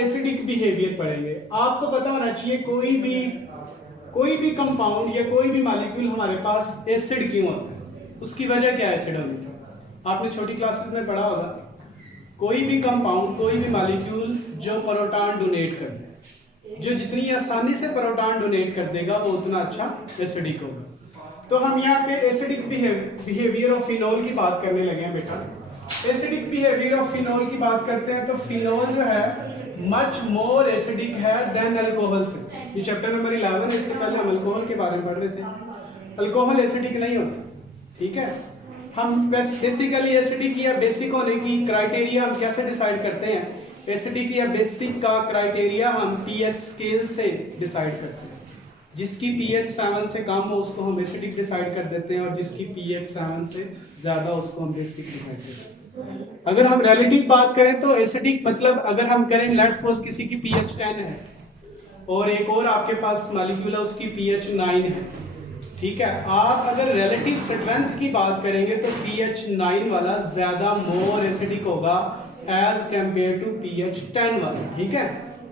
Acidic behaviour पढ़ेंगे। आपको पता होना चाहिए कोई भी कंपाउंड या कोई भी मॉलिक्यूल हमारे पास एसिड क्यों होता है, उसकी वजह क्या है एसिड होने की। आपने छोटी क्लासेस में पढ़ा होगा, कोई भी कंपाउंड, कोई भी मॉलिक्यूल जो प्रोटॉन डोनेट कर दे, जो जितनी आसानी से प्रोटॉन डोनेट कर देगा वो उतना अच्छा एसिडिक होगा। तो हम यहाँ पे एसिडिक बिहेवियर ऑफ फिनोल की बात करने लगे हैं बेटा। एसिडिक बिहेवियर ऑफ फिनोल की बात करते हैं तो फिनोल जो है मच मोर एसिडिक है देन अल्कोहल से। ये चैप्टर नंबर 11, इससे पहले हम अल्कोहल के बारे में पढ़ रहे थे। अल्कोहल एसिडिक नहीं होता, ठीक है। हम बेसिकली एसिडिक या बेसिक होने की क्राइटेरिया हम कैसे डिसाइड करते हैं? एसिडिक या बेसिक का क्राइटेरिया हम पीएच स्केल से डिसाइड करते हैं। जिसकी पीएच 7 से कम हो उसको हम एसिडिक डिसाइड कर देते हैं, और जिसकी पीएच 7 से ज्यादा उसको हम बेसिक डिसाइड करते हैं। अगर हम रिलेटिव बात करें तो एसिडिक मतलब अगर हम करें, लेट्स सपोज किसी की पीएच 10 है और एक और आपके पास मॉलिक्यूल है उसकी पीएच 9 है, ठीक है। आप अगर रिलेटिव स्ट्रेंथ की बात करेंगे तो पीएच 9 वाला ज्यादा मोर एसिडिक होगा एज कंपेयर टू पीएच 10 वाला, ठीक है।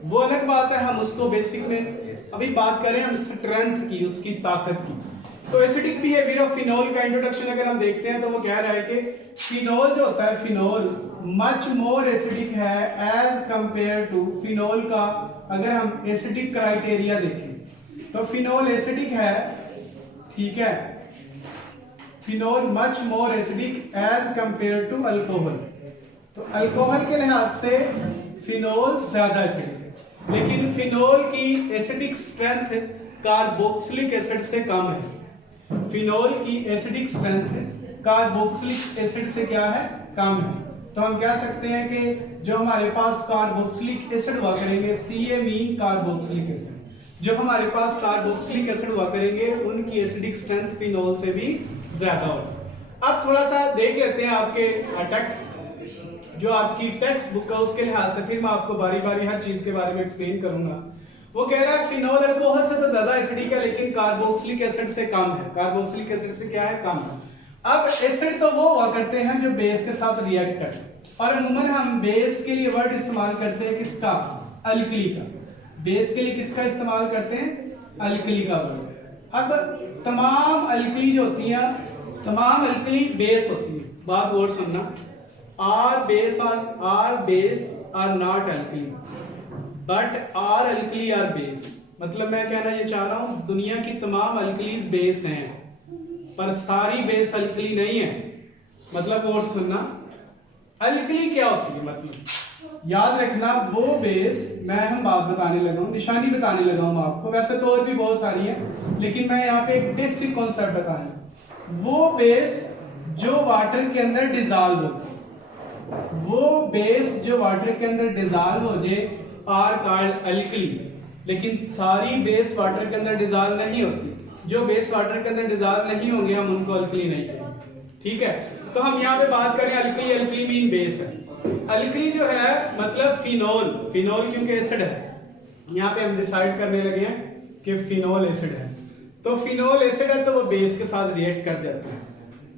वो अलग बात है, हम उसको बेसिक में अभी बात करें हम स्ट्रेंथ की, उसकी ताकत की। तो एसिडिक बिहेवियर ऑफ फिनोल का इंट्रोडक्शन अगर हम देखते हैं तो वो कह रहा है कि फिनोल जो होता है, फिनोल मच मोर एसिडिक है एज कंपेयर टू फिनोल का। अगर हम एसिडिक क्राइटेरिया देखें तो फिनोल एसिडिक है, ठीक है। Phenol much more acidic as compare to alcohol. तो अल्कोहल के लिहाज से फिनोल ज्यादा एसिडिक है, लेकिन फिनोल की एसिडिक स्ट्रेंथ कार्बोक्सिलिक एसिड से कम है। फिनोल की एसिडिक स्ट्रेंथ कार्बोक्सिलिक एसिड से क्या है, कम है। तो हम कह सकते हैं कि जो हमारे पास कार्बोक्सिलिक एसिड हुआ करेंगे, CA मीन कार्बोक्सिलिक एसिड, जो हमारे पास कार्बोक्सिलिक एसिड हुआ करेंगे उनकी एसिडिक स्ट्रेंथ फिनोल से भी ज्यादा होगी। अब थोड़ा सा देख लेते हैं आपके टेक्स्ट, जो आपकी टेक्स्ट बुक है उसके लिहाज से, फिर मैं आपको बारी बारी हर चीज के बारे में एक्सप्लेन करूंगा। वो कह रहा है फिनोल अल्कोहल से तो ज्यादा एसिडिक है लेकिन कार्बोक्सिलिक एसिड से कम है। कार्बोक्सिलिक एसिड से क्या है, कम है। अब एसिड तो वो हुआ करते हैं जो बेस के साथ रिएक्ट करते हैं, और अमूमन हम बेस के लिए वर्ड इस्तेमाल करते हैं किसका, अल्कली का। बेस के लिए किसका इस्तेमाल करते हैं, अल्कली का वर्ड। अब तमाम अल्कली जो होती हैं, तमाम अल्कली बेस होती है। बात गौर सुनना, all base are not alkali but all alkali are base. मतलब मैं कहना ये चाह रहा हूं दुनिया की तमाम अल्कलीज बेस हैं पर सारी बेस अल्कली नहीं है। मतलब और सुनना, अल्कली क्या होती है, मतलब याद रखना वो बेस, मैं हम बात बताने लगा हूं, निशानी बताने लगा हूं आपको। वैसे तो और भी बहुत सारी है लेकिन मैं यहाँ पे एक बेसिक कॉन्सेप्ट बताने, वो बेस जो वाटर के अंदर डिजॉल्व हो, वो बेस जो वाटर के अंदर डिजॉल्व हो जाए आर कॉल्ड अल्कली। लेकिन सारी बेस वाटर के अंदर डिजॉल्व नहीं होती, जो बेस वाटर के अंदर डिजॉल्व नहीं होंगे हम उनको अल्कली नहीं कहेंगे, ठीक है। तो हम यहाँ पे बात करें अल्कली, अल्कली मीन बेस है। अल्कली जो है मतलब फिनोल, फिनोल क्योंकि एसिड है, यहाँ पे हम डिसाइड करने लगे हैं कि फिनोल एसिड है। तो फिनोल एसिड है तो वो बेस के साथ रिएक्ट कर जाता है।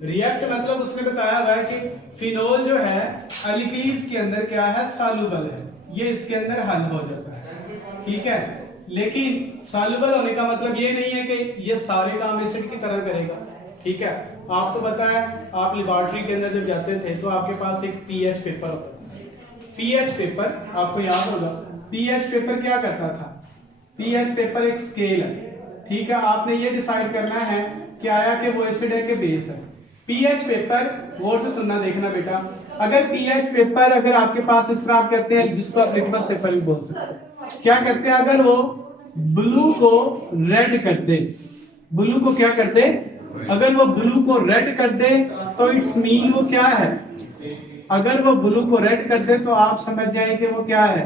रिएक्ट मतलब उसने बताया हुआ है कि फिनोल जो है अल्कीज के अंदर क्या है, सॉल्युबल है, ये इसके अंदर हल हो जाता है, ठीक है। लेकिन सॉल्युबल होने का मतलब ये नहीं है कि ये सारे काम एसिड की तरह करेगा, ठीक है। आपको पता है आप लेबोरेटरी के अंदर जब जाते थे तो आपके पास एक पीएच पेपर होता था। पीएच पेपर आपको याद होगा, पीएच पेपर क्या करता था, पीएच पेपर एक स्केल है, ठीक है। आपने ये डिसाइड करना है कि आया कि वो एसिड है कि बेस है। पीएच पेपर गौर से सुनना देखना बेटा, अगर पीएच पेपर अगर आपके पास इस तरह आप कहते हैं, जिसको आप लिटमस पेपर भी बोल सकते हैं, क्या करते हैं, अगर वो ब्लू को रेड कर दे, ब्लू को क्या कर दे, अगर वो ब्लू को रेड कर दे तो इट्स मीन वो क्या है, अगर वो ब्लू को रेड कर दे तो आप समझ जाए कि वो क्या है,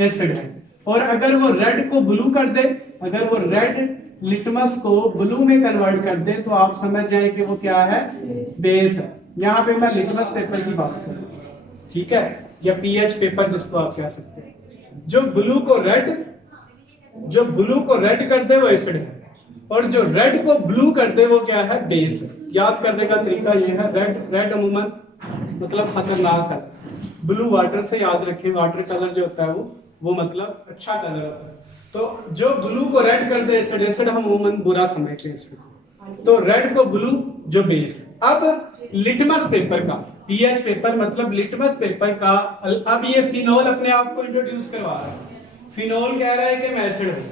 एसिड है। और अगर वो रेड को ब्लू कर दे, अगर वो रेड लिटमस को ब्लू में कन्वर्ट कर दे तो आप समझ जाए कि वो क्या है, बेस है। यहाँ पे मैं लिटमस पेपर की बात कर रहा हूं, ठीक है, या पीएच पेपर जिसको आप कह सकते हैं। जो ब्लू को रेड कर दे वो एसिड है, और जो रेड को ब्लू कर दे वो क्या है, बेस है। याद करने का तरीका ये है, रेड अमूमन मतलब खतरनाक है, ब्लू वाटर से याद रखें, वाटर कलर जो होता है वो मतलब अच्छा कलर होता है। तो जो ब्लू को रेड कर दे एसिड, एसिड हम अमूमन बुरा समझते हैं एसिड को, तो रेड को ब्लू जो बेस। अब लिटमस पेपर का, पीएच पेपर मतलब लिटमस पेपर का, अब ये फिनोल अपने आप को इंट्रोड्यूस करवा रहा है। फिनोल कह रहा है कि मैं एसिड हूं,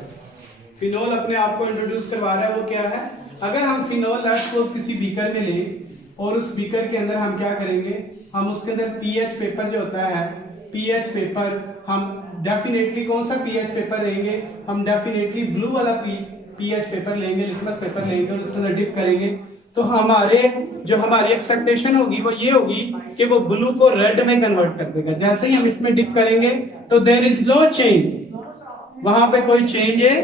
फिनोल अपने आप को इंट्रोड्यूस करवा रहा है। वो क्या है, अगर हम फिनोल को किसी बीकर में लें और उस बीकर के अंदर हम क्या करेंगे, हम उसके अंदर पीएच पेपर जो होता है, पीएच पेपर हम डेफिनेटली कौन सा पीएच पेपर लेंगे, हम डेफिनेटली ब्लू वाला पीएच पेपर लेंगे, लिटमस पेपर लेंगे और उसके अंदर डिप करेंगे। तो हमारी एक्सपेक्टेशन होगी वो ये होगी कि वो ब्लू को रेड में कन्वर्ट कर देगा। जैसे ही हम इसमें डिप करेंगे तो देयर इज नो चेंज, वहां पे कोई चेंज है।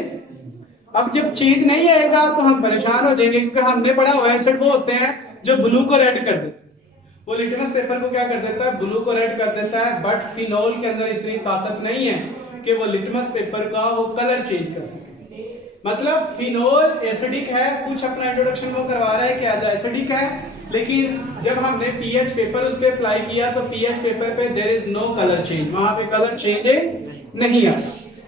अब जब चेंज नहीं आएगा तो हम परेशान हो जाएंगे, क्योंकि हमने पढ़ा हुआ एसिड वो होते हैं जो ब्लू को रेड कर देते हैं। वो लिटमस पेपर को क्या कर देता है, ब्लू को रेड कर देता है। बट फिनोल के अंदर इतनी ताकत नहीं है कि वो लिटमस पेपर का वो कलर चेंज कर सके। मतलब फिनोल एसिडिक है, कुछ अपना इंट्रोडक्शन वो करवा रहा है कि आज एसिडिक है, लेकिन जब हमने पीएच पेपर उस पे अप्लाई किया तो पीएच पेपर पे there is no colour change, वहां पे कलर चेंज नहीं है।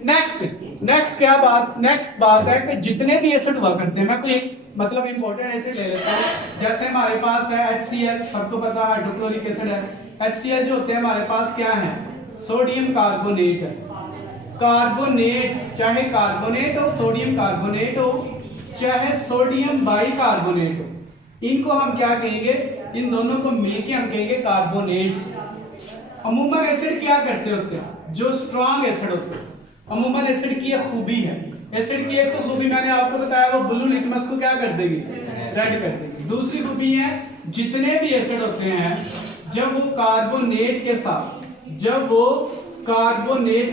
नेक्स्ट क्या बात, नेक्स्ट बात है कि जितने भी एसिड हुआ करते हैं, मैं कोई मतलब इंपॉर्टेंट एसिड ले लेता हूं। जैसे हमारे पास है HCl, सबको पता है हाइड्रोक्लोरिक एसिड है। HCl जो होते हैं हमारे पास क्या है, सोडियम कार्बोनेट है। कार्बोनेट, चाहे कार्बोनेट हो, सोडियम कार्बोनेट हो, चाहे सोडियम बाइकार्बोनेट हो, इनको हम क्या कहेंगे, इन दोनों को मिलके हम कहेंगे कार्बोनेट्स। अमूमन एसिड क्या करते होते हैं, जो स्ट्रॉन्ग एसिड होते हैं, अमूमन एसिड की एक खूबी है, एसिड की एक तो खूबी मैंने आपको बताया, वो ब्लू लिटमस को क्या कर देगी, रेड कर देगी। दूसरी खूबी है, जितने भी एसिड होते हैं जब वो कार्बोनेट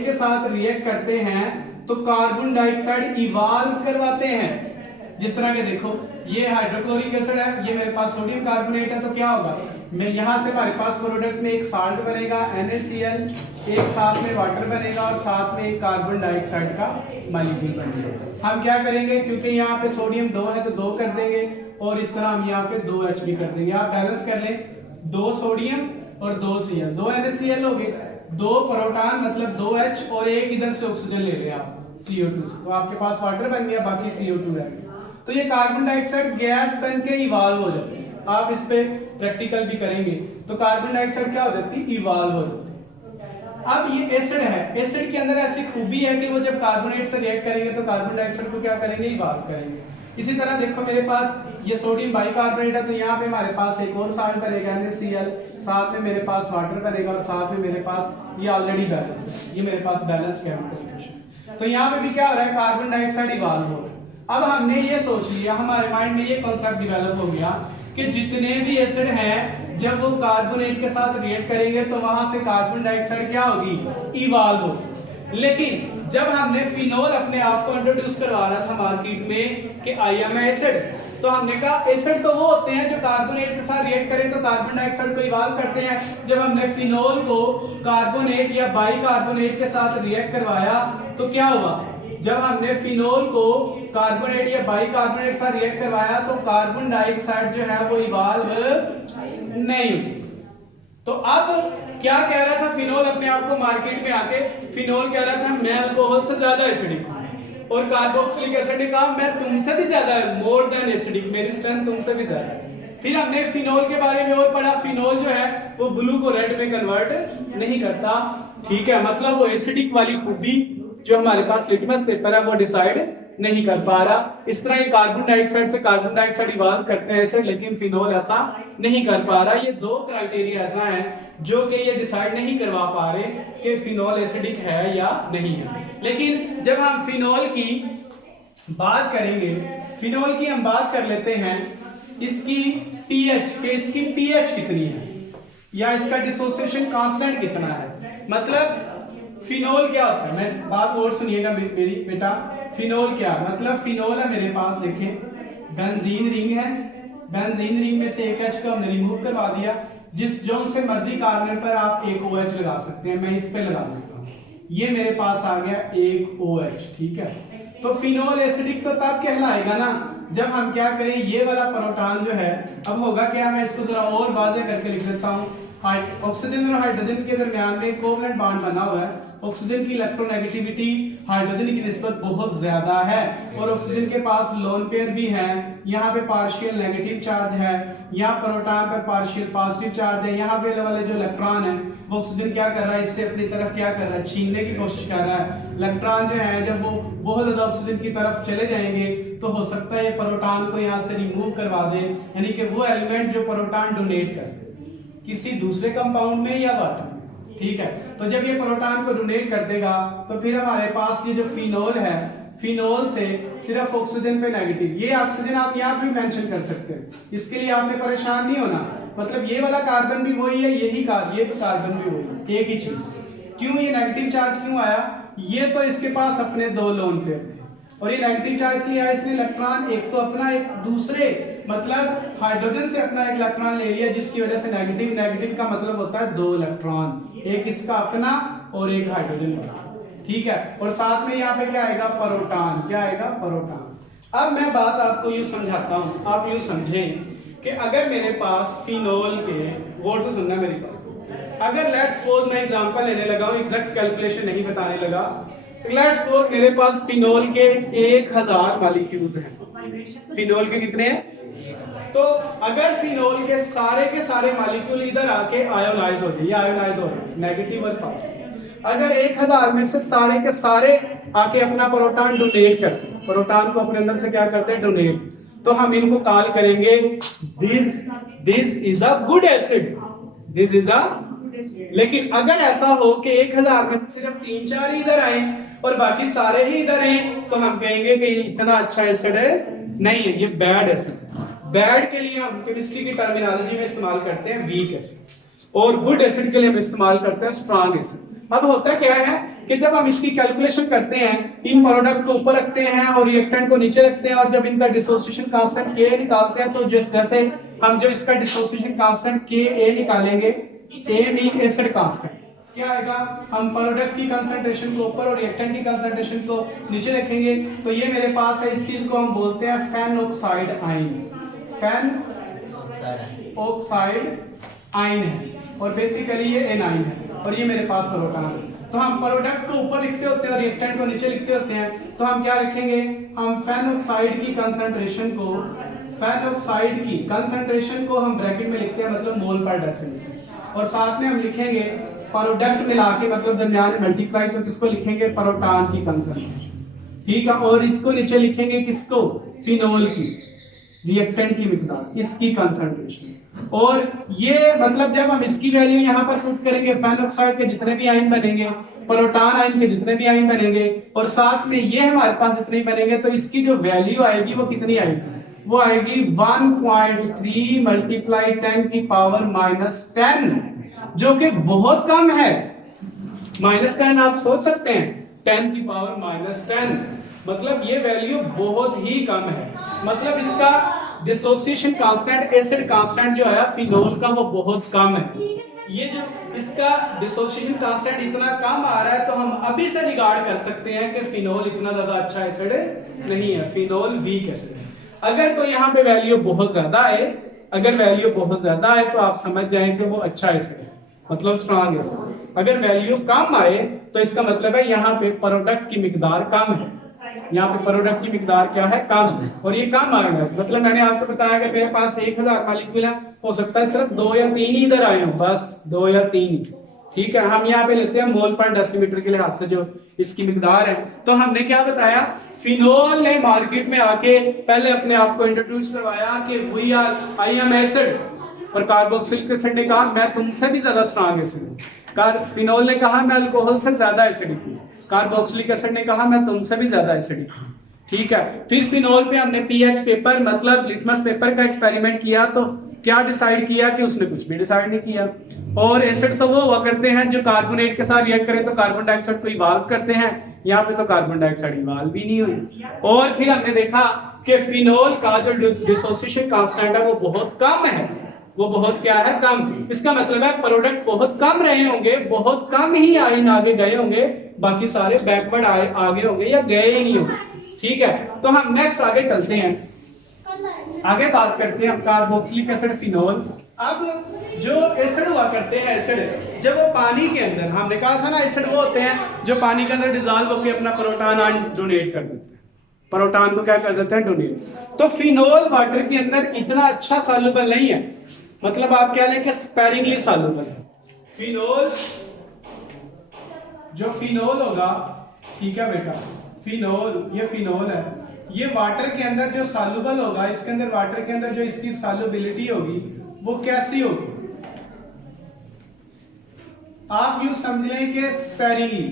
के साथ रिएक्ट करते हैं तो कार्बन डाइऑक्साइड इवाल्व करवाते हैं। जिस तरह के देखो, ये हाइड्रोक्लोरिक एसिड है, ये मेरे पास सोडियम कार्बोनेट है, तो क्या होगा, मैं यहां से हमारे पास प्रोडक्ट में एक साल्ट बनेगा NaCl, एक साथ में वाटर बनेगा और साथ में एक कार्बन डाइऑक्साइड का मॉलिक्यूल बनेगा। हम क्या करेंगे, क्योंकि यहाँ पे सोडियम 2 है तो 2 कर देंगे और इस तरह हम यहाँ पे 2H भी कर देंगे। आप बैलेंस कर लें, 2 सोडियम और 2 Cl, 2 NaCl हो गए, 2 प्रोटॉन मतलब 2H और एक इधर से ऑक्सीजन ले लें आप CO2 से, तो आपके पास वाटर बन गया, बाकी CO2 रह गया। तो ये कार्बन डाइऑक्साइड गैस बन के इवॉल्व हो जाती है। आप इस पे प्रैक्टिकल भी करेंगे तो कार्बन डाइऑक्साइड क्या हो जाती है, इवॉल्व हो जाती है। अब ये एसिड है, एसिड के अंदर ऐसी खूबी है कि वो जब कार्बोनेट से रिएक्ट करेंगे तो कार्बन डाइऑक्साइड को क्या करेंगे, इवॉल्व करेंगे। इसी तरह देखो मेरे पास ये सोडियम बाइकार्बोनेट है, तो यहाँ पे हमारे पास एक और साल्ट बनेगा NaCl, साथ में मेरे पास वाटर बनेगा और साथ में मेरे पास ये ऑलरेडी बैलेंस है, ये मेरे पास बैलेंस केमिकल इक्वेशन। तो यहाँ पे भी क्या हो रहा है, कार्बन डाइऑक्साइड इवॉल्व हो रहा है। अब हमने ये सोच लिया, हमारे माइंड में ये कॉन्सेप्ट डेवलप हो गया कि जितने भी एसिड हैं जब वो कार्बोनेट के साथ रिएक्ट करेंगे तो वहां से कार्बन डाइऑक्साइड क्या होगी, इवॉल्व होगी। लेकिन जब हमने फिनोल अपने आप को इंट्रोड्यूस करवा रहा था मार्केट में कि आई एम एसिड, तो हमने कहा एसिड तो वो होते हैं जो कार्बोनेट के साथ रिएक्ट करें तो कार्बन डाइऑक्साइड को इवॉल्व करते हैं। जब हमने फिनोल को कार्बोनेट या बाइकार्बोनेट के साथ रिएक्ट करवाया तो क्या हुआ, जब हमने फिनोल को कार्बोनेट या बाइकार्बोनेट के साथ रिएक्ट करवाया तो कार्बन डाइऑक्साइड जो है वो इवॉल्व नहीं हुई। तो अब क्या कह रहा था फिनोल अपने आप को मार्केट में आके, फिनोल कह रहा था मैं अल्कोहल से ज्यादा एसिडिक हूं, और कार्बोक्सिलिक एसिड ने कहा मैं तुमसे भी ज्यादा, मोर देन एसिडिक, मेरी स्ट्रेंथ तुमसे भी ज्यादा है। फिर हमने फिनोल के बारे में और पढ़ा, फिनोल जो है वो ब्लू को रेड में कन्वर्ट नहीं करता, ठीक है, मतलब वो एसिडिक वाली खूबी जो हमारे पास लिटमस पेपर है वो डिसाइड नहीं कर पा रहा। इस तरह ये कार्बन डाइऑक्साइड से कार्बन डाइऑक्साइड इवॉल्व करते हैं ऐसे, लेकिन फिनोल ऐसा नहीं कर पा रहा। ये 2 क्राइटेरिया ऐसा है जो कि ये डिसाइड नहीं करवा पा रहे कि फिनोल एसिडिक है या नहीं है। लेकिन जब हम फिनोल की बात करेंगे, फिनोल की हम बात कर लेते हैं इसकी पीएच के, इसकी पीएच कितनी है या इसका डिसोसिएशन कांस्टेंट कितना है। मतलब फिनोल क्या होता है, मैं बात और सुनिएगा मेरी बेटा। फिनोल क्या मतलब, फिनोल है मेरे पास, देखें बेंजीन रिंग है, बेंजीन रिंग में से एक H को हमने रिमूव करवा दिया, जिस जो से मर्जी कार्बन पर आप एक OH लगा सकते हैं, मैं इस पे लगा देता हूं, ये मेरे पास आ गया एक OH, ठीक है। तो फिनोल एसिडिक तो तब कहलाएगा ना जब हम क्या करें, ये वाला प्रोटॉन जो है, अब होगा क्या, मैं इसको जरा और वाज़ेह करके लिख देता हूं, ऑक्सीजन और हाइड्रोजन के दरमियान में कोवलेंट बॉन्ड बना हुआ है। ऑक्सीजन की इलेक्ट्रोनेगेटिविटी हाइड्रोजन की निस्बत बहुत ज्यादा है और ऑक्सीजन के पास लोन पेयर भी है। यहाँ पे पार्शियल नेगेटिव चार्ज है, यहाँ प्रोटॉन पर पार्शियल पॉजिटिव चार्ज है। यहाँ पे वाले जो इलेक्ट्रॉन है वो ऑक्सीजन क्या कर रहा है, इससे अपनी तरफ क्या कर रहा है, छीनने की कोशिश कर रहा है। इलेक्ट्रॉन जो है जब वो बहुत ज्यादा ऑक्सीजन की तरफ चले जाएंगे तो हो सकता है ये प्रोटॉन को यहाँ से रिमूव करवा दे, यानी कि वो एलिमेंट जो प्रोटॉन डोनेट कर किसी दूसरे कंपाउंड में या वाटर में, ठीक है। तो जब ये प्रोटॉन को डोनेट कर देगा तो फिर हमारे पास ये जो फिनोल है, फिनोल से सिर्फ ऑक्सीजन पे नेगेटिव, ये ऑक्सीजन आप यहाँ पे मेंशन कर सकते हैं, इसके लिए आपने परेशान नहीं होना। मतलब ये वाला कार्बन भी वही है, यही ये भी कार्बन भी वही है, एक ही चीज। क्यों ये नेगेटिव चार्ज क्यों आया, ये तो इसके पास अपने दो लोन पेयर थे और ये नेगेटिव चार्ज इसलिए आया, इसने इलेक्ट्रॉन एक तो अपना एक दूसरे मतलब हाइड्रोजन से अपना एक इलेक्ट्रॉन ले लिया, जिसकी वजह से नेगेटिव, नेगेटिव का मतलब होता है दो इलेक्ट्रॉन, एक इसका अपना और एक हाइड्रोजन वाला, ठीक है। और साथ में यहाँ पे क्या आएगा, प्रोटॉन, क्या आएगा, प्रोटॉन। अब मैं बात आपको यूं समझाता हूं, आप यूं समझें कि अगर मेरे पास फिनोल के, गौर से सुनना मेरी बात, अगर लेट्स सपोज मैं एग्जांपल लेने लगा हूं, एग्जैक्ट कैलकुलेशन नहीं बताने लगा, लेट्स सपोज मेरे पास फिनोल के 1000 मॉलिक्यूल्स हैं। फिनोल के कितने हैं, तो अगर फिनोल के सारे मॉलिक्यूल इधर आके आयोनाइज हो जाए, ये आयोनाइज हो रहे हैं नेगेटिव और पॉजिटिव, अगर 1000 में से सारे के सारे आके अपना प्रोटॉन डोनेट करते हैं, प्रोटॉन को अपने अंदर से क्या करते हैं, डोनेट, तो हम इनको कॉल करेंगे this is a good acid, this is a. लेकिन अगर ऐसा हो कि 1000 में से सिर्फ 3-4 इधर आए और बाकी सारे ही इधर हैं, तो हम कहेंगे कि ये इतना अच्छा एसिड है नहीं है, ये बैड एसिड। बैड के लिए हम केमिस्ट्री की टर्मिनोलॉजी में इस्तेमाल करते हैं वीक एसिड, और गुड एसिड के लिए हम इस्तेमाल करते हैं स्ट्रॉन्ग एसिड। अब होता क्या है कि जब हम इसकी कैलकुलेशन करते हैं, इन प्रोडक्ट को ऊपर रखते हैं और रिएक्टेंट को नीचे रखते हैं, और जब इनका डिसोसिएशन कांस्टेंट Ka निकालते हैं, तो जैसे हम जो इसका डिसोसिएशन कांस्टेंट Ka निकालेंगे, A मीन एसिड कांस्टेंट, क्या आएगा, हम प्रोडक्ट की कंसंट्रेशन को ऊपर और रिएक्टेंट की कंसंट्रेशन को नीचे रखेंगे, तो ये मेरे पास है, इस चीज को हम बोलते हैं fan oxide ion, fan oxide ion है, और बेसिकली ये एनाइन है, और ये मेरे पास प्रोटॉन है। तो हम प्रोडक्ट को ऊपर लिखते होते हैं और रिएक्टेंट को नीचे लिखते होते हैं, तो हम क्या लिखेंगे, हम फैन ऑक्साइड की कंसंट्रेशन को, फैन ऑक्साइड की कंसंट्रेशन को हम ब्रैकेट में लिखते हैं, मतलब मोल पर डेसिमल, और साथ में हम लिखेंगे प्रोडक्ट मिला के, मतलब दरमियान में मल्टीप्लाई, तो किसको लिखेंगे, प्रोटॉन की कंसंट्रेशन, ठीक है, और इसको नीचे लिखेंगे किसको, फिनोल की, रिएक्टेंट की मिकदार, इसकी कंसंट्रेशन। और ये मतलब जब हम इसकी वैल्यू यहाँ पर पुट करेंगे, फैन ऑक्साइड के जितने भी आयन बनेंगे, प्रोटॉन आयन के जितने भी आयन बनेंगे, और साथ में ये हमारे पास जितने बनेंगे, तो इसकी जो वैल्यू आएगी वो कितनी आएगी, वो आएगी 1.3 मल्टीप्लाई 10⁻⁻10, जो कि बहुत कम है। -10 आप सोच सकते हैं, 10⁻⁻10, मतलब ये वैल्यू बहुत ही कम है। मतलब इसका डिसोसिएशन कांस्टेंट, एसिड कांस्टेंट जो है फिनोल का, वो बहुत कम है। ये जो इसका डिसोसिएशन कांस्टेंट इतना कम आ रहा है, तो हम अभी से रिगार्ड कर सकते हैं कि फिनोल इतना ज्यादा अच्छा एसिड नहीं है, फिनोल वीक एसिड है। अगर तो यहाँ पे वैल्यू बहुत ज्यादा है, अगर वैल्यू बहुत ज्यादा है तो आप समझ जाएं कि वो अच्छा एसिड है, मतलब स्ट्रॉन्ग एसिड। अगर वैल्यू कम आए तो इसका मतलब है यहाँ पे प्रोडक्ट की मिकदार कम है, यहाँ पे प्रोडक्ट की मिकदार क्या है, कम, और ये कम आ रहा है। मतलब मैंने आपको बताया कि मेरे पास 1000 मॉलिक्यूल है, हो सकता है सिर्फ 2 या 3 ही इधर आए हो, बस 2 या 3, ठीक है। हम यहाँ पे लेते हैं मोल पर डेसीमीटर के लिहाज से जो इसकी मिकदार है। तो हमने क्या बताया, फिनोल ने मार्केट में आके पहले अपने आप को इंट्रोड्यूस करवाया कि we are, I am acid, और कार्बोक्सिलिक एसिड ने कहा मैं तुमसे भी ज्यादा स्ट्रॉन्ग एसिड हूं। फिनोल ने कहा मैं अल्कोहल से ज्यादा एसिडिक हूं। कार्बोक्सिलिक एसिड ने कहा मैं तुमसे भी ज्यादा एसिडिक हूं, ठीक है। फिर फिनोल पे हमने पीएच पेपर, मतलब लिटमस पेपर का एक्सपेरिमेंट किया, तो क्या डिसाइड किया कि उसने कुछ भी डिसाइड नहीं किया। और एसिड तो वो हुआ करते हैं जो कार्बोनेट के साथ रिएक्ट करें तो कार्बन डाइऑक्साइड को इवॉल्व करते हैं, यहाँ पे तो कार्बन डाइऑक्साइड इवॉल्व भी नहीं हुई। और फिर हमने देखा कि फिनोल का जो डिसोसिएशन कांस्टेंट है वो बहुत कम है, वो बहुत क्या है, कम। इसका मतलब है प्रोडक्ट बहुत कम रहे होंगे, बहुत कम ही आयन आगे गए होंगे, बाकी सारे बैकवर्ड आगे होंगे या गए ही नहीं होंगे, ठीक है। तो हम नेक्स्ट आगे चलते हैं, आगे बात करते हैं कार्बोक्सिलिक एसिड फिनोल। अब जो एसिड हुआ करते हैं, एसिड जब वो पानी के अंदर, हमने कहा था ना एसिड वो होते हैं जो पानी के अंदर डिजॉल्व होकर अपना प्रोटॉन डोनेट कर देते हैं, प्रोटॉन को क्या कर देते हैं, डोनेट। तो फिनोल वाटर के अंदर इतना अच्छा सॉल्युबल नहीं है, मतलब आप क्या लें कि स्पेरिंगली सॉल्युबल है। फिनोल, जो फिनोल होगा, ठीक है बेटा, फिनोल, ये फिनोल है, ये वाटर के अंदर जो सॉल्युबल होगा, इसके अंदर वाटर के अंदर जो इसकी सॉल्युबिलिटी होगी वो कैसी होगी, आप यूं समझ लें कि स्पेरिंगली,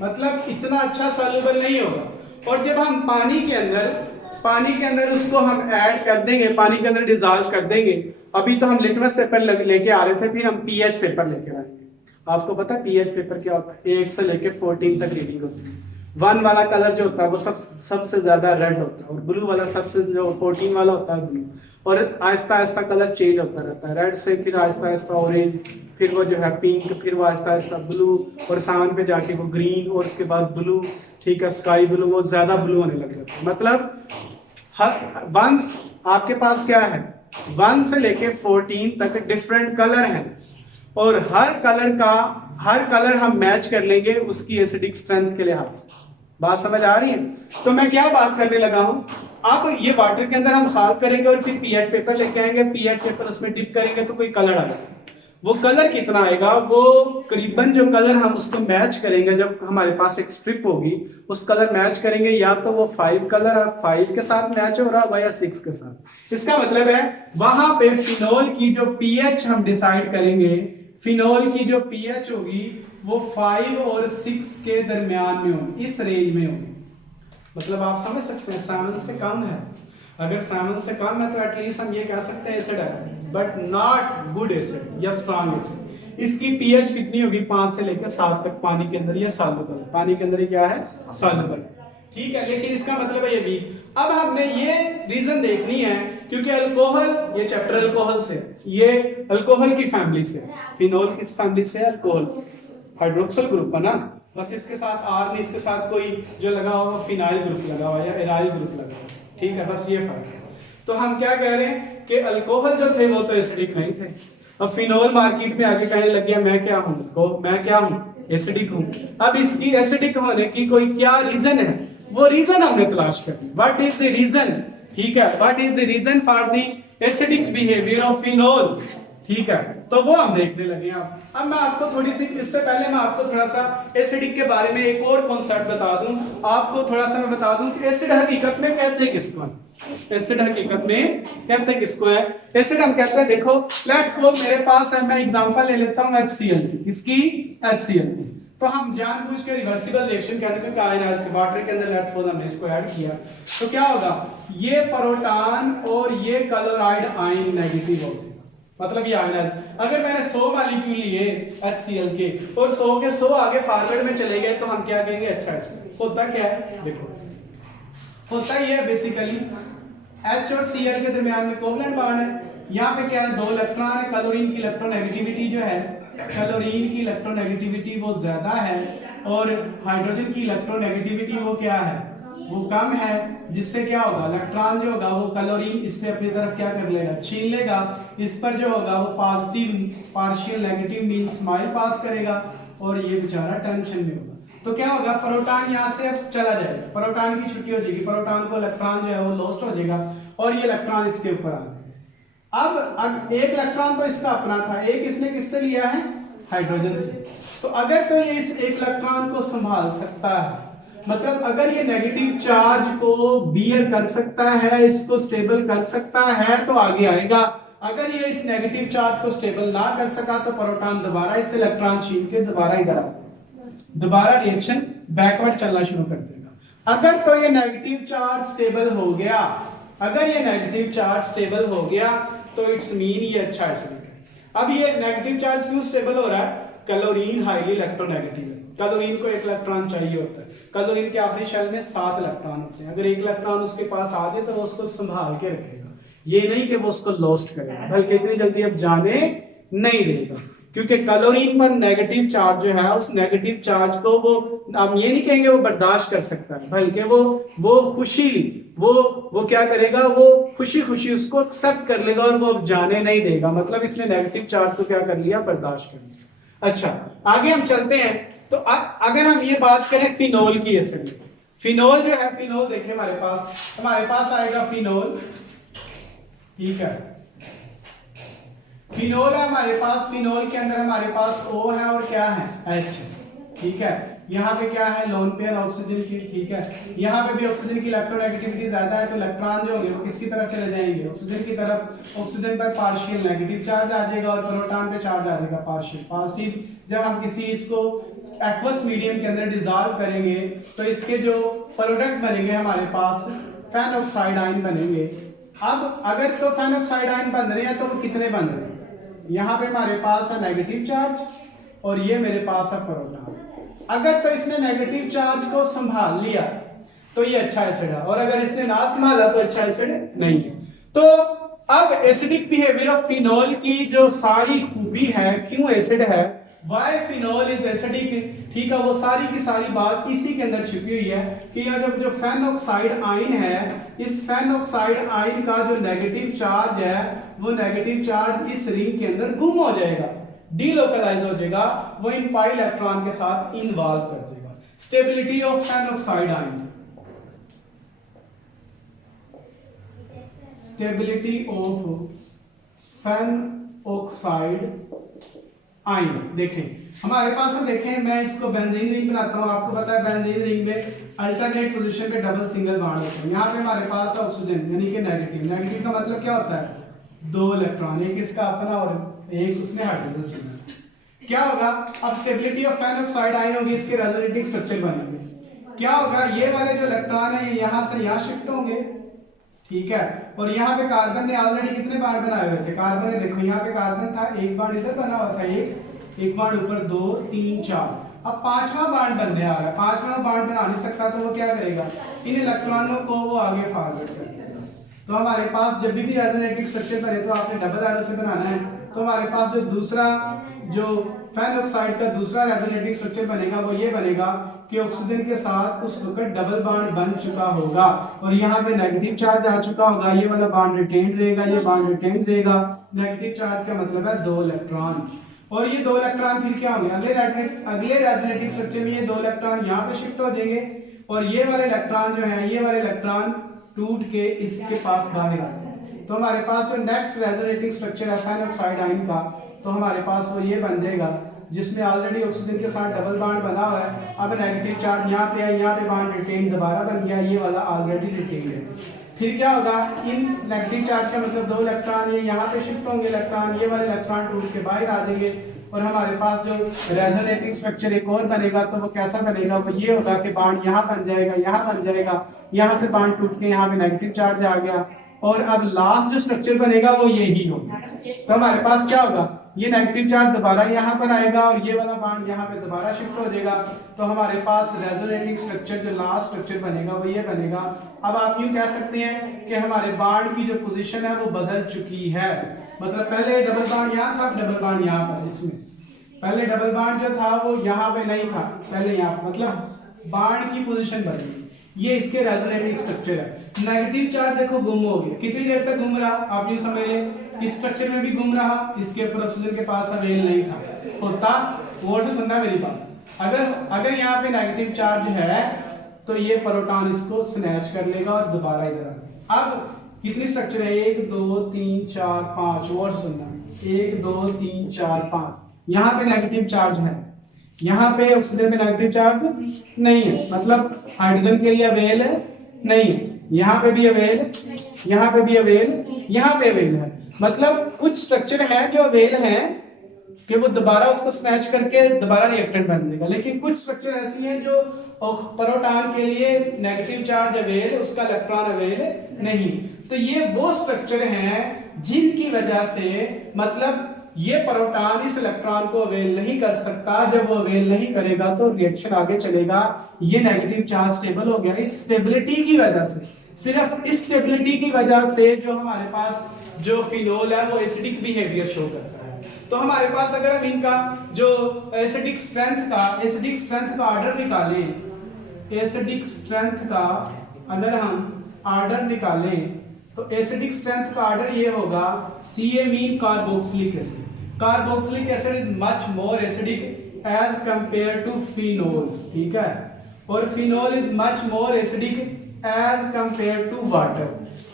मतलब इतना अच्छा सॉल्युबल नहीं होगा। और जब हम पानी के अंदर उसको हम ऐड कर देंगे, पानी के अंदर डिसॉल्व कर देंगे, अभी तो हम लिटमस पेपर लेके आ रहे थे, फिर हम पीएच पेपर लेके आएंगे। आपको पता है पीएच पेपर क्या होता है, 1 से लेके 14 तक रीडिंग होती है। 1 वाला कलर जो होता है वो सबसे ज्यादा रेड होता है, और ब्लू वाला सबसे, जो 14 वाला होता है ब्लू, और आहिस्ता आहिस्ता कलर चेंज होता रहता है, रेड से फिर आहिस्ता आहिस्ता ऑरेंज, फिर वो जो है पिंक, फिर वो आहिस्ता आहिस्ता ब्लू, और 7 पे जाके वो ग्रीन, और उसके बाद ब्लू, ठीक है, स्काई ब्लू, वो ज्यादा ब्लू होने लग जाता है। मतलब हर वंस आपके पास क्या है, 1 से लेके 14 तक डिफरेंट कलर हैं, और हर कलर हम मैच कर लेंगे उसकी एसिडिक स्ट्रेंथ के लिहाज से। बात समझ आ रही है? तो मैं क्या बात करने लगा हूं, आप ये वाटर के अंदर हम सॉल्व करेंगे और फिर पीएच पेपर लेके आएंगे, पीएच पेपर उसमें डिप करेंगे तो कोई कलर आएगा। वो कलर कितना आएगा, वो करीबन जो कलर हम उसको मैच करेंगे, जब हमारे पास एक स्ट्रिप होगी उस कलर मैच करेंगे, या तो वो 5 कलर 5 के साथ मैच हो रहा है या 6 के साथ। इसका मतलब है वहां पे फिनोल की जो पीएच हम डिसाइड करेंगे, फिनोल की जो पीएच होगी वो 5 और 6 के दरमियान में होगी, इस रेंज में होगी। मतलब आप समझ सकते हैं 7 से कम है, अगर 7 से कम है तो एटलीस्ट हम ये कह सकते हैं एसिड है, बट नॉट गुड एसिड या स्ट्रॉन्ग एसिड। इसकी पीएच कितनी होगी, 5 से लेकर 7 तक पानी के अंदर ये सॉल्युबल है, पानी के अंदर ये क्या है, सॉल्युबल, ठीक है। लेकिन इसका मतलब है ये वीक। अब हमने ये रीजन देखनी है क्योंकि अल्कोहल, ये चैप्टर अल्कोहल से, ये अल्कोहल की फैमिली से, फिनोल किस फैमिली से, अल्कोहल, हाइड्रोक्सिल ग्रुप है ना, बस इसके साथ आर नहीं, इसके साथ कोई जो लगा हुआ फिनाइल ग्रुप लगा हुआ या एराइल ग्रुप लगा हुआ, ठीक है, बस ये फर्क है। तो हम क्या कह रहे हैं कि अल्कोहल जो थे वो तो एसिडिक नहीं थे। अब फिनोल मार्केट में आके कहने लग गया मैं क्या हूँ, मैं क्या हूँ, एसिडिक हूँ। अब इसकी एसिडिक होने की कोई क्या रीजन है, वो रीजन हमने तलाश करनी। व्हाट इज द रीजन, ठीक है, what is the reason for the acidic behaviour of phenol, ठीक है, तो वो हम देखने लगे। अब मैं आपको थोड़ी सी, इससे पहले मैं आपको थोड़ा सा एसिडिक के बारे में एक और कॉन्सेप्ट बता दूं, आपको थोड़ा सा मैं बता दूं कि एसिड हकीकत में कहते हैं किसको है, एसिड हकीकत में कहते हैं किसको है। एसिड हम कहते हैं, देखो लेट्स सपोज मेरे पास है, मैं एग्जांपल ले लेता हूं HCl की, किसकी, HCl की। तो हम जानबूझ के रिवर्सिबल रिएक्शन कहने में आयनाइज के वाटर के अंदर लेट्स सपोज हमने इसको ऐड किया, तो क्या होगा, ये प्रोटॉन और ये क्लोराइड आयन नेगेटिव होगा, मतलब ये आयनाइज। अगर मैंने 100 मॉलिक्यूल लिए HCl के और 100 के 100 आगे फॉरवर्ड में चले गए तो हम क्या कहेंगे, अच्छा इसमें होता क्या है, देखो होता ये है बेसिकली H और Cl के दरमियान में कोवलेंट बॉन्ड है। यहाँ पे क्या है, 2 इलेक्ट्रॉन है, क्लोरीन की इलेक्ट्रोनेगेटिविटी जो है, क्लोरीन की इलेक्ट्रोनेगेटिविटी वो ज्यादा है, और हाइड्रोजन की इलेक्ट्रोनेगेटिविटी वो क्या है, वो कम है, जिससे क्या होगा, इलेक्ट्रॉन जो होगा वो क्लोरीन इससे अपनी तरफ क्या कर लेगा, छीन लेगा, इस पर जो होगा वो positive partial negative mean smile pass करेगा, और ये बेचारा टेंशन में होगा। तो क्या होगा, प्रोटॉन यहाँ से अब चला जाएगा, प्रोटॉन की छुट्टी हो जाएगी, प्रोटॉन को इलेक्ट्रॉन जो है वो लॉस्ट हो जाएगा, और ये इलेक्ट्रॉन इसके ऊपर आ जाएगा। अब एक इलेक्ट्रॉन तो इसका अपना था, एक इसने किससे लिया है, हाइड्रोजन से। तो अगर तो ये इस एक इलेक्ट्रॉन को संभाल सकता है, मतलब अगर ये नेगेटिव चार्ज को बियर कर सकता है, इसको स्टेबल कर सकता है तो आगे आएगा। अगर ये इस नेगेटिव चार्ज को स्टेबल ना कर सका तो प्रोटॉन दोबारा इस इलेक्ट्रॉन छीन के दोबारा इधर दोबारा रिएक्शन बैकवर्ड चलना शुरू कर देगा। अगर तो ये नेगेटिव चार्ज स्टेबल हो गया, अगर ये नेगेटिव चार्ज स्टेबल हो गया तो इट्स मीन ये अच्छा एसिड है। अब ये नेगेटिव चार्ज क्यों स्टेबल हो रहा है, क्लोरीन हाईली इलेक्ट्रोनेगेटिव है, क्लोरीन को 1 इलेक्ट्रॉन चाहिए होता है, क्लोरीन के आखिरी शेल में 7 इलेक्ट्रॉन होते हैं। अगर 1 इलेक्ट्रॉन उसके पास आ जाए तो वो उसको संभाल के रखेगा, ये नहीं कि वो उसको लॉस्ट करेगा, बल्कि इतनी जल्दी अब जाने नहीं देगा, क्योंकि क्लोरीन पर नेगेटिव चार्ज जो है, उस नेगेटिव चार्ज को वो, हम ये नहीं कहेंगे वो बर्दाश्त कर सकता है, बल्कि वो क्या करेगा, वो खुशी खुशी उसको एक्सेप्ट कर लेगा और वो जाने नहीं देगा। मतलब इसने नेगेटिव चार्ज को क्या कर लिया, बर्दाश्त कर लिया। अच्छा, आगे हम चलते हैं। तो अगर हम ये बात करें फिनोल की, एसिड, फिनोल जो है, फिनोल देखिए हमारे पास आएगा फिनोल, ठीक है, फिनोल है हमारे पास। फिनोल के अंदर हमारे पास O है और क्या है, H, ठीक है। यहाँ पे क्या है, लोन पेयर ऑक्सीजन की, ठीक है। यहाँ पे भी ऑक्सीजन की इलेक्ट्रोनेगेटिविटी ज्यादा है, तो इलेक्ट्रॉन जो होंगे वो किसकी तरफ चले जाएंगे, ऑक्सीजन की तरफ। ऑक्सीजन पर पार्शियल नेगेटिव चार्ज आ जाएगा और प्रोटॉन पे चार्ज आ जाएगा पार्शियल पॉजिटिव। जब हम किसी इसको एक्वस मीडियम के अंदर डिसॉल्व करेंगे तो इसके जो प्रोडक्ट बनेंगे हमारे पास फैन ऑक्साइड आयन बनेंगे। अब अगर तो फैन ऑक्साइड आयन बन रहे हैं तो वो कितने बन रहे हैं, यहाँ पे हमारे पास है नेगेटिव चार्ज और ये मेरे पास है प्रोटॉन। अगर तो इसने नेगेटिव चार्ज को संभाल लिया तो ये अच्छा एसिड है, और अगर इसने ना संभाला तो अच्छा एसिड नहीं है। तो अब एसिडिक बिहेवियर ऑफ फिनोल की जो सारी खूबी है, क्यों एसिड है, वाई फिनोल इज एसिडिक, ठीक है, वो सारी की सारी बात इसी के अंदर छुपी हुई है कि यह जो फैन ऑक्साइड आयन है, इस फैन ऑक्साइड आयन का जो नेगेटिव चार्ज है, वो नेगेटिव चार्ज इस रिंग के अंदर गुम हो जाएगा, डीलोकलाइज हो जाएगा, वो इन पाई इलेक्ट्रॉन के साथ इन्वॉल्व कर देगा। Stability of fan oxide ion, stability of fan oxide ion, देखें हमारे पास है, देखें मैं इसको बेंजीन रिंग बनाता हूं। आपको पता है बेंजीन रिंग में अल्टरनेट पोजीशन पे डबल सिंगल बॉन्ड होता है। यहाँ पे हमारे पास है ऑक्सीजन यानी कि नेगेटिव। नेगेटिव का मतलब क्या होता है, दो इलेक्ट्रॉन, एक इसका अपना और एक उसमें हाइड्रोजन। क्या होगा, अब stability of fan oxide ion होगी, इसके रेजोनेटिंग स्ट्रक्चर बनेंगे। क्या होगा, ये वाले जो इलेक्ट्रॉन है यहां से यहां शिफ्ट होंगे, ठीक है, और यहाँ पे कार्बन ने ऑलरेडी कितने बॉन्ड बनाए हुए थे, कार्बन ने देखो यहाँ पे कार्बन था, एक बॉन्ड इधर बना हुआ था, एक बॉन्ड ऊपर, 2 3 4, अब पांचवा बॉन्ड बनने आ रहा है। पांचवा बॉन्ड बना नहीं सकता तो वो क्या करेगा, इन इलेक्ट्रॉनों को वो आगे फॉरवर्ड कर देगा। तो हमारे पास जब भी रेजोनेटिंग स्ट्रक्चर बने तो आपने डबल एरो से बनाना है। तो हमारे पास जो दूसरा जो फैन ऑक्साइड का दूसरा रेजोनेटिंग स्ट्रक्चर बनेगा वो ये बनेगा कि ऑक्सीजन के साथ उस वक्त डबल बॉन्ड बन चुका होगा और यहाँ पे नेगेटिव चार्ज आ चुका होगा, ये वाला बॉन्ड रिटेन रहेगा, ये बॉन्ड रिटेन रहेगा। नेगेटिव चार्ज का मतलब है 2 इलेक्ट्रॉन, और ये 2 इलेक्ट्रॉन फिर क्या होंगे, अगले रेजोनेटिंग स्ट्रक्चर में ये 2 इलेक्ट्रॉन यहाँ पे शिफ्ट हो जाएंगे और ये वाले इलेक्ट्रॉन जो है, ये वाले इलेक्ट्रॉन टूट के इसके पास बाहर आ जाएंगे। तो हमारे पास जो नेक्स्ट रेजोनेटिंग स्ट्रक्चर है फैन ऑक्साइड आयन का, तो हमारे पास वो ये बन जाएगा जिसमें ऑलरेडी ऑक्सीजन के साथ डबल बॉन्ड बना हुआ है। अब नेगेटिव चार्ज यहाँ पे है, यहाँ पे बॉन्ड रिटेन दोबारा बन गया, ये वाला ऑलरेडी रिटेन है। फिर क्या होगा, इन नेगेटिव चार्ज का मतलब 2 इलेक्ट्रॉन ये यहाँ पे शिफ्ट होंगे इलेक्ट्रॉन, ये वाले इलेक्ट्रॉन टूट के बाहर आ देंगे और हमारे पास जो रेजोनेटिंग स्ट्रक्चर एक और बनेगा तो वो कैसा बनेगा, वो ये होगा कि बॉन्ड यहाँ बन जाएगा, यहाँ बन जाएगा, यहाँ से बॉन्ड टूट के यहाँ पे नेगेटिव चार्ज आ गया और अब लास्ट जो स्ट्रक्चर बनेगा वो यही होगा। तो हमारे पास क्या होगा, ये नेगेटिव चार्ज दोबारा यहाँ पर आएगा और ये वाला बॉन्ड यहाँ पे दोबारा शिफ्ट हो जाएगा। तो हमारे पास रेजोनेटिंग स्ट्रक्चर जो लास्ट स्ट्रक्चर बनेगा वो ये बनेगा। अब आप यूं कह सकते हैं कि हमारे बॉन्ड की जो पोजीशन है वो बदल चुकी है। मतलब पहले डबल बॉन्ड यहाँ था, डबल बॉन्ड यहाँ पर, इसमें पहले डबल बॉन्ड जो था वो यहाँ पे नहीं था, पहले यहाँ पर, मतलब बॉन्ड की पोजीशन बदली। ये इसके रेजोनेटिंग स्ट्रक्चर है। नेगेटिव चार्ज देखो गुम हो गया, कितनी देर तक घूम रहा, आप यूं समझ लें इस स्ट्रक्चर में भी घूम रहा, इसके ऊपर ऑक्सीजन के पास अवेल नहीं था, होता और से सुनना मेरी बात, अगर यहाँ पे नेगेटिव चार्ज है तो ये प्रोटॉन इसको स्नैच कर लेगा और दोबारा इधर आ। अब कितनी स्ट्रक्चर है, 1 2 3 4 5, और सुनना 1 2 3 4 5, यहाँ पे नेगेटिव चार्ज है, यहाँ पे ऑक्सीजन पे नेगेटिव चार्ज नहीं है, मतलब हाइड्रोजन के लिए अवेल नहीं है, यहाँ पे भी अवेल, यहाँ पे भी अवेल, यहाँ पे अवेल है। मतलब कुछ स्ट्रक्चर है जो अवेल है कि वो दोबारा उसको स्नैच करके दोबारा रिएक्टेंट बन देगा, लेकिन कुछ स्ट्रक्चर ऐसी हैं जो प्रोटॉन के लिए नेगेटिव चार्ज अवेल, उसका इलेक्ट्रॉन अवेल नहीं। तो ये वो स्ट्रक्चर हैं जिनकी वजह से मतलब ये प्रोटॉन इस इलेक्ट्रॉन को अवेल नहीं कर सकता। जब वो अवेल नहीं करेगा तो रिएक्शन आगे चलेगा, ये नेगेटिव चार्ज स्टेबल हो गया। इस स्टेबिलिटी की वजह से, सिर्फ इस स्टेबिलिटी की वजह से जो हमारे पास जो फिनोल है वो एसिडिक बिहेवियर शो करता है। तो हमारे पास अगर हम इनका जो एसिडिक स्ट्रेंथ का ऑर्डर निकालें, एसिडिक स्ट्रेंथ का अगर हम ऑर्डर निकालें तो एसिडिक स्ट्रेंथ का ऑर्डर ये होगा Ca mean carboxylic acid. Carboxylic acid is much more acidic as compare to phenol, ठीक है, और phenol is much more acidic as compare to water.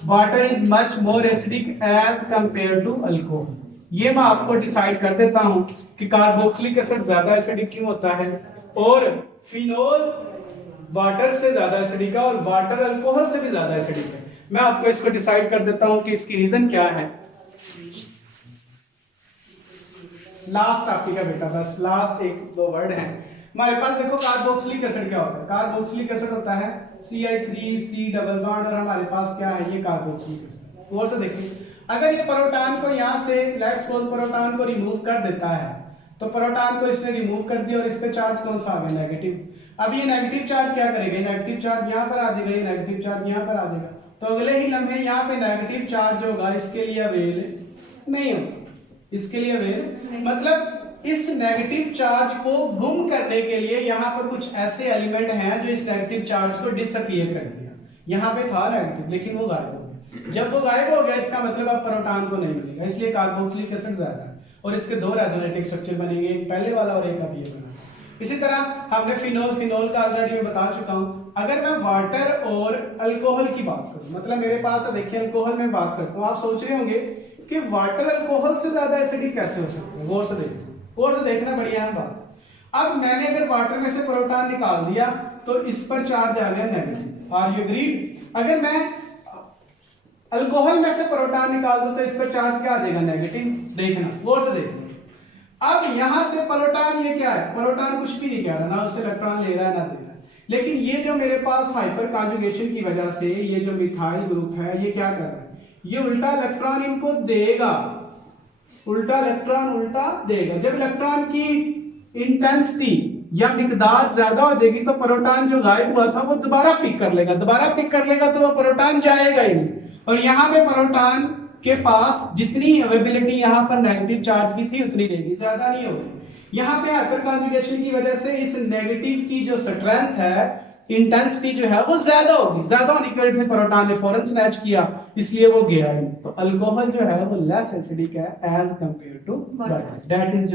Water is much more acidic as compare to alcohol. ये मैं आपको decide कर देता हूं कि कार्बोक्सिलिक एसिड ज्यादा एसिडिक क्यों होता है और फिनोल वाटर से ज्यादा एसिडिक है और वाटर अल्कोहल से भी ज्यादा एसिडिक है। मैं आपको इसको डिसाइड कर देता हूं कि इसकी रीजन क्या है। लास्ट टॉपिक है बेटा, बस लास्ट एक दो वर्ड है हमारे पास। देखो कार्बोक्सिलिक एसिड क्या होता है। कार्बोक्सिलिक एसिड होता है Ci3C डबल बॉन्ड और हमारे पास क्या है ये कार्बोक्सिलिक एसिड। और से देखिए अगर ये प्रोटॉन को यहां से लेट्स सपोज प्रोटॉन को रिमूव कर देता है तो प्रोटॉन को इसने रिमूव कर दिया और इस पे चार्ज कौन सा आ गया नेगेटिव। अब ये नेगेटिव चार्ज क्या करेगा, नेगेटिव चार्ज यहां पर आ जाएगा, ये नेगेटिव चार्ज यहां पर आ जाएगा, तो अगले ही लम्हे यहाँ पे नेगेटिव चार्ज होगा इसके लिए अवेल नहीं होगा, इसके लिए अवेल मतलब इस नेगेटिव चार्ज को गुम करने के लिए यहाँ पर कुछ ऐसे एलिमेंट हैं जो इस नेगेटिव चार्ज को डिसअपीयर कर दिया। यहाँ पे था नेगेटिव लेकिन वो गायब हो गया। जब वो गायब हो गया इसका मतलब अब प्रोटॉन को नहीं मिलेगा, इसलिए कार्बोक्सिलिक एसिड ज्यादा है और इसके दो रेजोनेटिव स्ट्रक्चर बनेंगे, एक पहले वाला और एक अब ये बना। इसी तरह हमने फिनोल का ऑलरेडी मैं बता चुका हूं। अगर मैं वाटर और अल्कोहल की बात करूं, मतलब मेरे पास देखिए अल्कोहल में बात करता हूं, आप सोच रहे होंगे कि वाटर अल्कोहल से ज्यादा एसिडिक कैसे हो सकता है। गौर से देखना बढ़िया है बात। अब मैंने अगर वाटर में से प्रोटॉन निकाल दिया तो इस पर चार्ज आ गया नेगेटिव। Are you agreed? अगर मैं अल्कोहल में से प्रोटॉन निकाल दूं तो इस पर चार्ज क्या आ जाएगा नेगेटिव। देखना गौर से देखना। अब यहां से प्रोटॉन ये क्या है, प्रोटॉन कुछ भी नहीं कह रहा, ना उससे इलेक्ट्रॉन ले रहा है ना दे रहा है, लेकिन ये जो मेरे पास हाइपर कॉन्जुगेशन की वजह से ये जो मिथाइल ग्रुप है ये क्या कर रहा है, ये उल्टा इलेक्ट्रॉन इनको देगा, उल्टा इलेक्ट्रॉन उल्टा देगा। जब इलेक्ट्रॉन की इंटेंसिटी या मिकदार ज्यादा हो जाएगी तो प्रोटॉन जो गायब हुआ था वो दोबारा पिक कर लेगा, तो वो प्रोटॉन जाएगा ही नहीं। और यहाँ पे प्रोटॉन के पास जितनी अवेलेबिलिटी यहाँ पर नेगेटिव चार्ज की थी उतनी रहेगी, ज्यादा नहीं होगी। यहाँ पे हाइपर कॉन्जुगेशन की वजह से इस नेगेटिव की जो स्ट्रेंथ है, इंटेंसिटी जो है वो ज्यादा होगी, ज्यादा होने की वजह से प्रोटॉन ने फौरन स्नैच किया, इसलिए वो गया ही। तो अल्कोहल जो है वो लेस एसिडिक है as compare to water. That is